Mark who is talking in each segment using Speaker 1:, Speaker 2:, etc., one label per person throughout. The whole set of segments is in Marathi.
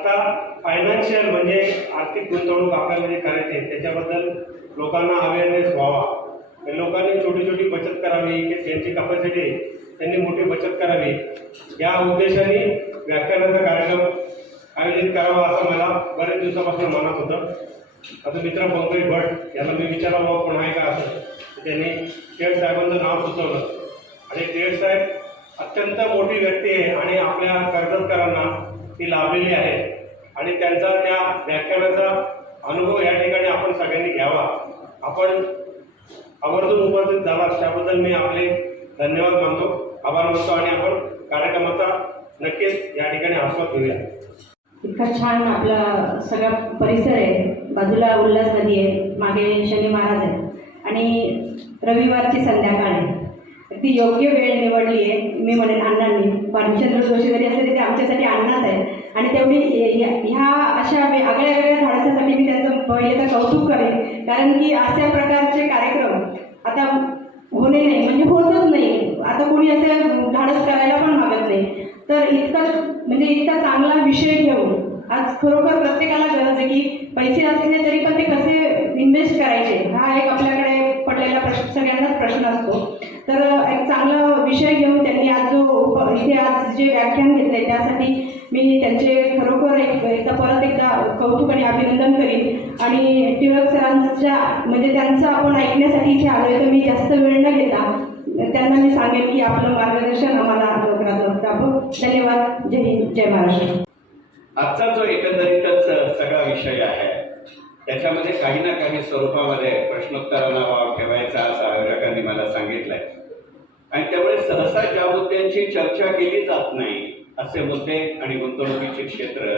Speaker 1: आता फायनान्शियल म्हणजे आर्थिक गुंतवणूक आपल्याला करायची आहे त्याच्याबद्दल लोकांना अवेअरनेस व्हावा. लोकांनी छोटी छोटी बचत करावी की त्यांची कपॅसिटी आहे त्यांनी मोठी बचत करावी. या उद्देशाने व्याख्यानाचा कार्यक्रम आयोजित करावा असं मला बरेच दिवसापासून मनात होतं. आता मित्र पंकज भट यांना मी विचारावं कोण आहे का असं. त्यांनी टिळक साहेबांचं नाव सुचवलं. आणि टिळक साहेब अत्यंत मोठी व्यक्ती आहे आणि आपल्या कर्जतकरांना ती लाभलेली आहे. आणि त्यांचा त्या व्याख्यानाचा अनुभव या ठिकाणी आपण सगळ्यांनी घ्यावा. आपण आवर्जून उपस्थित झाला त्याबद्दल मी आपले धन्यवाद मानतो. आभार मानतो आणि आपण कार्यक्रमाचा नक्कीच या ठिकाणी आस्वाद घेऊया.
Speaker 2: इतका छान आपला सगळा परिसर आहे. बाजूला उल्हास नदी आहे मागे शनी महाराज आहे आणि रविवारची संध्याकाळ आहे. ती योग्य वेळ निवडली आहे मी म्हणेन अण्णांनी. भानुचंद्र जोशी जरी असले तरी ते आमच्यासाठी अण्णाच आहेत. आणि तेवढी ह्या ह्या अशा आगळ्या वेगळ्या धाडसासाठी मी त्यांचं पहिले तर कौतुक करेन. कारण की अशा प्रकारचे कार्यक्रम आता होणे नाही म्हणजे होतच नाही. आता कोणी असे धाडस करायला पण मागत नाही. तर इतका म्हणजे इतका चांगला विषय घेऊन आज खरोखर प्रत्येकाला गरज आहे की पैसे असले तरी पण ते कसे इन्व्हेस्ट करायचे? हा एक आपल्याकडे आपल्याला प्रश्न सगळ्यांनाच प्रश्न असतो. तर एक चांगला विषय घेऊन त्यांनी आज जो इथे आज जे व्याख्यान घेतलंय त्यासाठी मी त्यांचे खरोखर एक एकदा परत एकदा कौतुक आणि अभिनंदन करीन. आणि टिळक सरांच्या म्हणजे त्यांचं आपण ऐकण्यासाठी इथे आहे तर मी जास्त वेळ न घेता त्यांना मी सांगेन की आपलं मार्गदर्शन आम्हाला लवकरात लवकर धन्यवाद. जय हिंद. जय महाराष्ट्र.
Speaker 3: आजचा जो एकंदरीतच सगळा विषय आहे त्याच्यामध्ये काही ना काही स्वरूपामध्ये प्रश्नोत्तरांना वाव ठेवायचा असं आयोजकांनी मला सांगितलंय. आणि त्यामुळे सहसा ज्या मुद्द्यांची चर्चा केली जात नाही असे मुद्दे आणि गुंतवणुकीचे क्षेत्र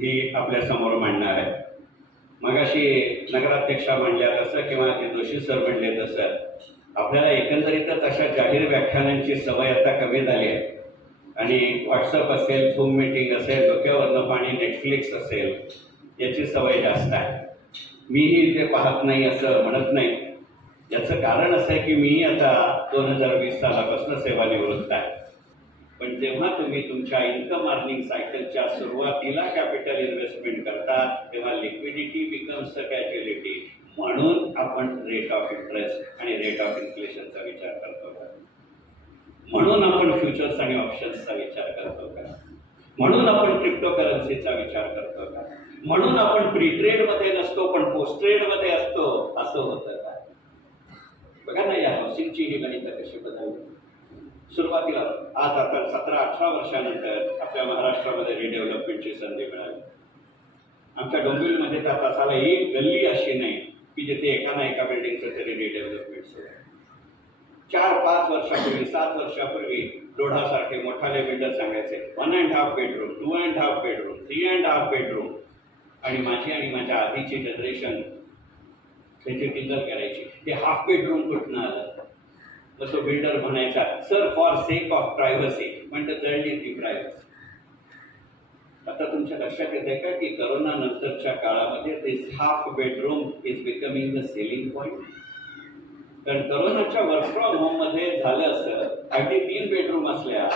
Speaker 3: ही आपल्यासमोर मांडणार आहे मगाशी नगराध्यक्षा म्हणल्या तसं किंवा ते जोशी सर म्हणले तसं आपल्याला एकंदरीतच अशा जाहीर व्याख्यानांची सवय आता कमी झाली आहे. आणि व्हॉट्सअप असेल झूम मीटिंग असेल डोक्यावरनं पाणी नेटफ्लिक्स असेल याची सवय जास्त आहे. मीही ते पाहत नाही असं म्हणत नाही. याचं कारण असं आहे की मी आता दोन हजार वीस सालापासून सेवानिवृत्त आहे. पण जेव्हा तुम्ही तुमच्या इन्कम अर्निंग सायकलच्या सुरुवातीला कॅपिटल इन्व्हेस्टमेंट करता तेव्हा लिक्विडिटी बिकम्स अ कॅज्युलिटी म्हणून आपण रेट ऑफ इंटरेस्ट आणि रेट ऑफ इन्फ्लेशनचा विचार करतो का? म्हणून आपण फ्युचर्स आणि ऑप्शन्सचा विचार करतो का? म्हणून आपण क्रिप्टो करन्सीचा विचार करतो का? म्हणून आपण प्री ट्रेडमध्ये नसतो पण पोस्ट ट्रेडमध्ये असतो असं होतं. का बघा ना या हाऊसिंगची ही गणित कशी बदलली. सुरुवातीला आज आता सतरा अठरा वर्षानंतर आपल्या महाराष्ट्रामध्ये रिडेव्हलपमेंटची संधी मिळाली. आमच्या डोंबिवलीमध्ये त्या तासाला एक गल्ली अशी नाही की जिथे एका ना एका बिल्डिंगचं तरी रिडेव्हलपमेंट सुरू चार पाच वर्षापूर्वी सात वर्षापूर्वी डोढासारखे मोठाले बिल्डर सांगायचे one and half bedroom two and half bedroom three and half bedroom आणि माझी आणि माझ्या आधीची जनरेशन त्याची टिंगल करायची. ते हाफ बेडरूम कुठनं आलं? तर तो बिल्डर म्हणायचा sir for sake of privacy म्हणतं जळली ती प्रायव्हसी आता तुमच्या लक्षात येत आहे का की करोना नंतरच्या काळामध्ये this half bedroom is becoming the selling point कारण करोनाच्या वर्क फ्रॉम होममध्ये झालं असं अगदी तीन बेडरूम असल्या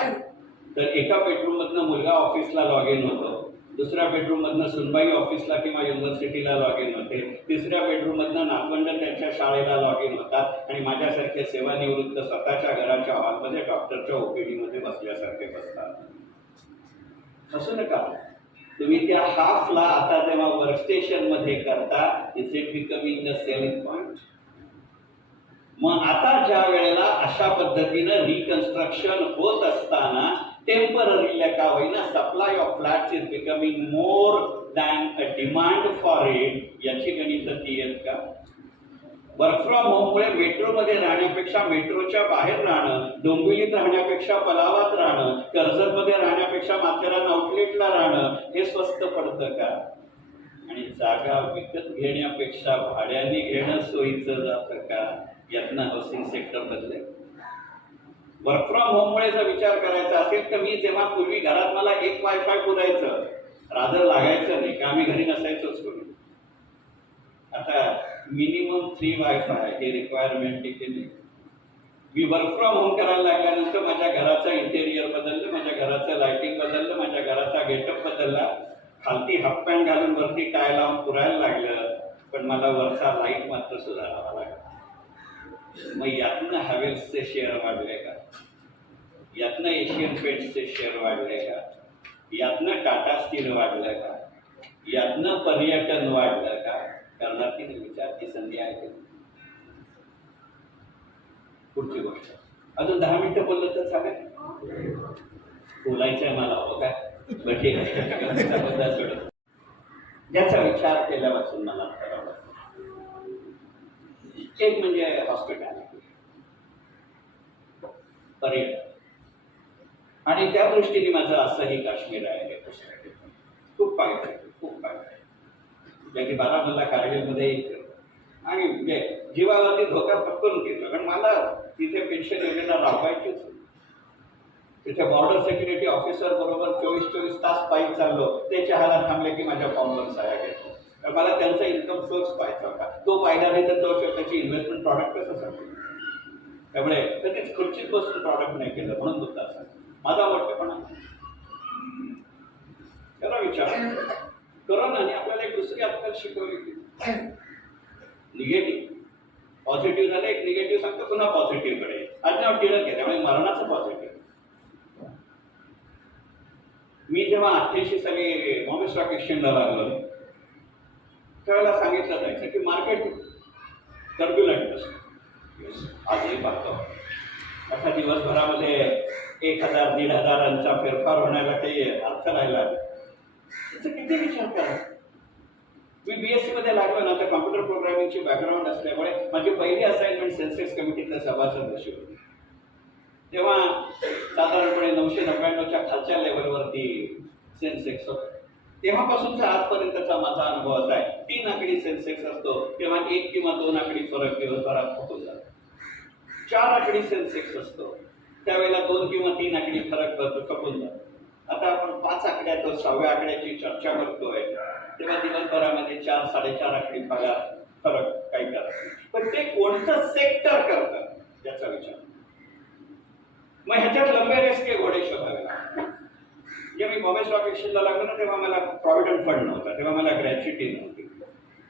Speaker 3: तर एका बेडरूम मधनं मुलगा ऑफिसला लॉग इन होतो. दुसऱ्या बेडरूममधनं सुनबाई ऑफिसला किंवा युनिव्हर्सिटीला लॉग इन होते. तिसऱ्या बेडरूममधनं नातवंड त्यांच्या शाळेला लॉग इन होतात आणि माझ्यासारखे सेवानिवृत्त स्वतःच्या घराच्या हॉलमध्ये डॉक्टरच्या ओपीडी मध्ये बसल्यासारखे बसतात. असू नका हो. तुम्ही त्या हाफला आता जेव्हा वर्कस्टेशनमध्ये करता is it becoming the selling point मग आता ज्या वेळेला अशा पद्धतीनं रिकन्स्ट्रक्शन होत असताना टेम्पररीला का होईना supply of flats is becoming more than a demand for it याची गणित ती आहेत का? वर्क फ्रॉम होममुळे मेट्रोमध्ये राहण्यापेक्षा मेट्रोच्या बाहेर राहणं डोंबिवलीत राहण्यापेक्षा पलावात राहणं कर्जतमध्ये राहण्यापेक्षा माथेरान आउटलेटला राहणं हे स्वस्त पडतं का? आणि जागा विकत घेण्यापेक्षा भाड्याने घेणं सोयीचं जातं का? यातनं हाऊसिंग सेक्टर बदलेल? वर्क फ्रॉम होममुळे जर विचार करायचा असेल तर मी जेव्हा पूर्वी घरात मला एक वायफाय पुरायचं रादर लागायचं नाही का आम्ही घरी नसायचोच कोणी. आता मिनिमम थ्री वायफाय हे रिक्वायरमेंट इथे नाही. मी वर्क फ्रॉम होम करायला लागल्यानंतर माझ्या घराचं इंटेरियर बदललं माझ्या घराचं लाईटिंग बदललं माझ्या घराचा गेटअप बदलला. खालती हाफ पॅन्ट घालून वरती टाय लावून पुरायला लागलं पण मला वरचा लाइट मात्र सुधारावा लागला. मग यातनं हवेल्सचे शेअर वाढले का? यातनं एशियन पेंट्सचे शेअर वाढले का? यातनं टाटा स्टील वाढलं का? यातनं पर्यटन वाढलं का? करण्याची विचारची संधी आहे पुढची गोष्ट. अजून दहा मिनिटं बोललं तर चालेल? बोलायचं आहे मला हो काय बरं ठीक आहे. विचार केल्यापासून मला करावा एक म्हणजे हॉस्पिटॅलिटी पर्यटन. आणि त्या दृष्टीने माझं असंही काश्मीर आहे हे खूप पाहिजे खूप पाहिजे ज्या की बारामल्ला कारगिलमध्ये एक आणि म्हणजे जीवावरती धोका पत्करून घेतला कारण मला तिथे पेन्शन योजना राबवायचीच तिथे बॉर्डर सेक्युरिटी ऑफिसर बरोबर चोवीस चोवीस तास पायी चाललो. ते चहाला थांबले की माझ्या फॉर्मवर सह्या घेतो. तर मला त्यांचा इन्कम सोर्स पाहायचा होता. तो पाहिला नाही तर तो त्याची इन्व्हेस्टमेंट प्रॉडक्ट कसं सांगतो त्यामुळे कधीच खुर्चीत बसून प्रॉडक्ट नाही केलं म्हणून मुद्दा असा. माझा आवडतेपणा त्याला विचार. करोनाने आपल्याला एक दुसरी आपल्याला शिकवली निगेटिव्ह पॉझिटिव्ह झालं एक निगेटिव्ह सांगतो पुन्हा पॉझिटिव्हकडे. अज्ञाव टिळक आहे त्यामुळे मरणाचं पॉझिटिव्ह मी जेव्हा अठ्ठ्याऐंशी साली बॉम्बे स्टॉक एक्सचेंजला लागलो त्यावेळेला सांगितलं जायचं की मार्केट टर्ब्युलंट असतं. आजही पाहतो. आता दिवसभरामध्ये एक हजार दीड हजारांचा फेरफार होण्याला काही अर्थ राहिला त्याचा किती विचार करा मी बी एसमध्ये लागलो ना तर कॉम्प्युटर प्रोग्रामिंगची बॅकग्राऊंड असल्यामुळे माझी पहिली असाइनमेंट सेन्सेक्स कमिटीतल्या सभासद अशी होती. तेव्हा साधारणपणे नऊशे नव्याण्णवच्या खालच्या लेवलवरती सेन्सेक्स होतं. तेव्हापासूनचा आजपर्यंतचा माझा अनुभव असा आहे तीन आकडी सेन्सेक्स असतो तेव्हा एक किंवा दोन आकडी फरक दिवसभरात होतो जातो. चार आकडी सेन्सेक्स असतो. त्यावेळेला दोन किंवा तीन आकडी फरक पडतो कपून जातो. आता आपण पाच आकड्यात सहाव्या आकड्याची चर्चा करतोय. तेव्हा दिवसभरामध्ये चार साडेचार आकडी पगार फरक काही करत पण ते कोणतं सेक्टर करतात याचा विचार. मग ह्याच्यात लंबे रेसके घोडे शोधावे जेव्हा मी बॉम्बे स्टॉक एक्सचेंजला लागलो ना तेव्हा मला प्रॉव्हिडंट फंड नव्हता तेव्हा मला ग्रॅच्युटी नव्हती.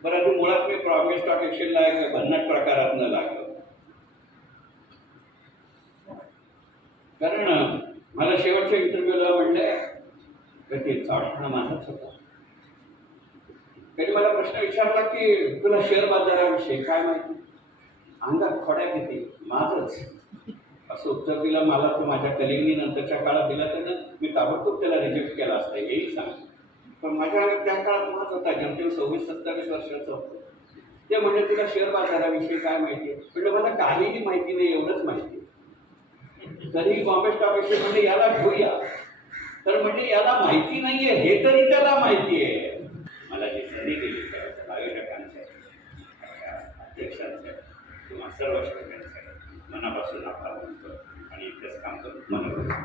Speaker 3: बरं मुळात मी बॉम्बे स्टॉक एक्सचेंजला एक भन्नाट न लागलो. कारण मला शेवटच्या इंटरव्ह्यूला म्हणले तर ते चावटपणा माझाच होता? त्यांनी मला प्रश्न विचारला की तुला शेअर बाजाराविषयी काय माहिती? अंगात खोड्या किती? माझच. असं उत्तर दिलं मला तो माझ्या कलिगनी नंतरच्या काळात दिला त्यानं मी ताबडतोब त्याला रिजेक्ट केला असता हेही सांग पण माझ्या त्या काळात माझ होता जेमतेम सव्वीस सत्तावीस वर्षाचं होतं. ते म्हणजे तुला शेअर बाजाराविषयी काय माहिती? आहे म्हणजे मला काहीही माहिती नाही एवढंच माहिती. आहे. बॉम्बे स्टॉक एक्सचेंज म्हणजे याला घेऊया तर म्हणजे याला माहिती नाहीये हे तरी त्याला माहिती आहे मला जी संधी दिली त्या आयोजकांच्या अध्यक्षांच्या किंवा सर्व श्रोत्यांच्या मनापासून आभार मानतो आणि इतकंच काम करून मनोरंजन